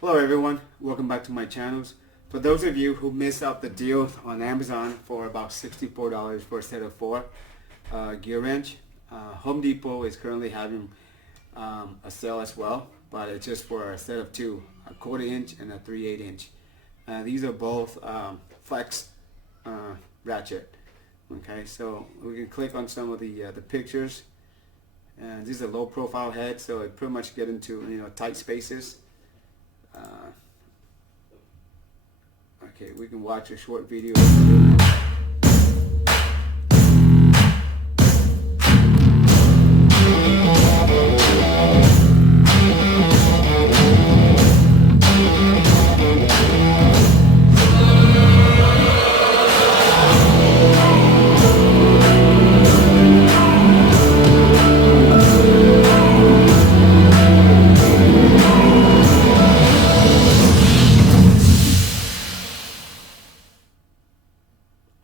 Hello everyone, welcome back to my channels. For those of you who missed out the deal on Amazon for about $64 for a set of 4 Gearwrench, Home Depot is currently having a sale as well, but it's just for a set of 2, a 1/4 inch and a 3/8 inch. These are both flex ratchet. Okay, so we can click on some of the pictures, and these are low profile heads, so it pretty much get into tight spaces. Okay, we can watch a short video.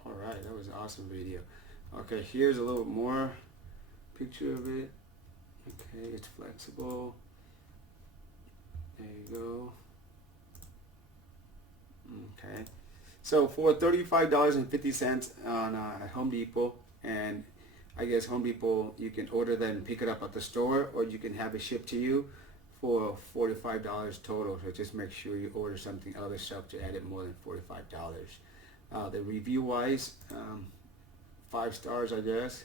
Alright, that was an awesome video. Okay, here's a little more picture of it. Okay, it's flexible. There you go. Okay, so for $35.50 on Home Depot, and I guess Home Depot, you can order that and pick it up at the store, or you can have it shipped to you for $45 total. So just make sure you order something other stuff to add it more than $45. The review wise, 5 stars I guess.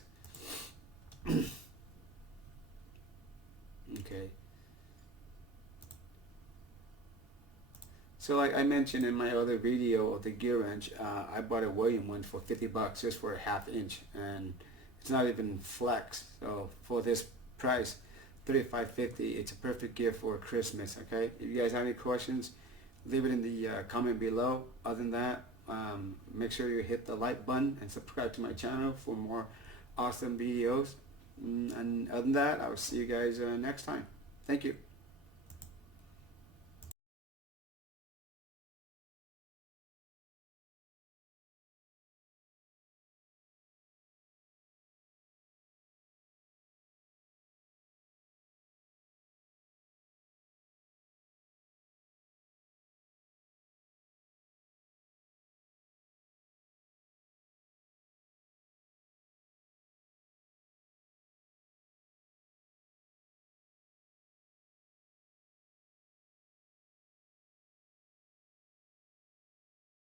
Okay. So like I mentioned in my other video of the Gearwrench, I bought a William one for 50 bucks just for a 1/2 inch, and it's not even flex. So for this price, $35.50, it's a perfect gift for Christmas. Okay, if you guys have any questions, leave it in the comment below. Other than that, make sure you hit the like button and subscribe to my channel for more awesome videos. And other than that, I will see you guys next time. Thank you.